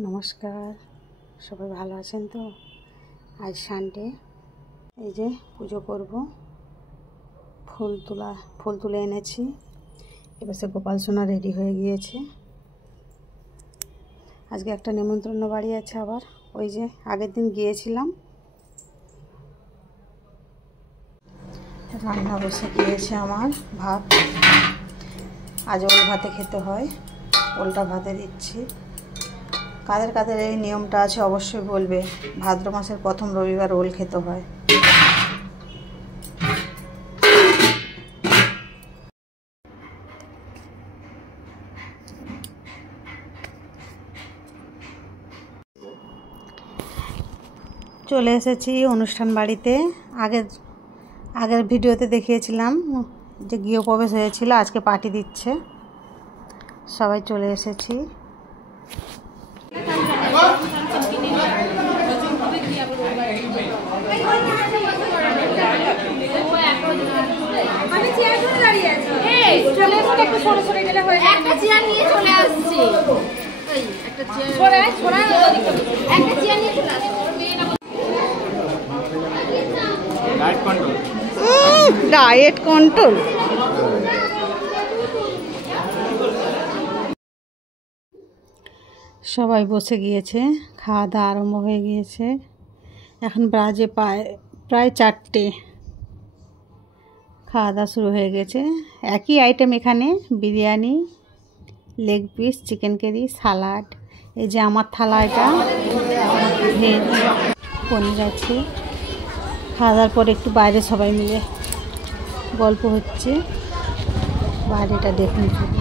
নমস্কার, সবাই ভালো আছেন তো? আজ সানডে, এই যে পুজো করব। ফুল তুলে এনেছি। এবার সে গোপাল সোনা রেডি হয়ে গিয়েছে। আজকে একটা নেমন্তন্ন বাড়ি আছে, আবার ওই যে আগের দিন গিয়েছিলাম। রান্না বসে গিয়েছে আমার। ভাত আজ ওল ভাতে খেতে হয়, ওলটা ভাতে দিচ্ছি। কাদের কাদের এই নিয়মটা আছে অবশ্যই বলবে। ভাদ্র মাসের প্রথম রবিবার ওল খেতে হয়। চলে এসেছি অনুষ্ঠান বাড়িতে। আগের ভিডিওতে দেখিয়েছিলাম যে গৃহপ্রবেশ হয়েছিল, আজকে পার্টি দিচ্ছে। সবাই চলে এসেছি। Diet control. সবাই বসে গিয়েছে, খাওয়া দাওয়া আরম্ভ হয়ে গিয়েছে। এখন বাজে প্রায় 4টে। খাওয়া দাওয়া শুরু হয়ে গেছে। একই আইটেম এখানে, biryani, leg piece, chicken curry, salad. এই যে আমার থালা, এটা ভেজ, পনির আছে। খাওয়া দাওয়ার পর একটু বাইরে সবাই মিলে গল্প হচ্ছে। বাইরেটা দেখুন শুধু।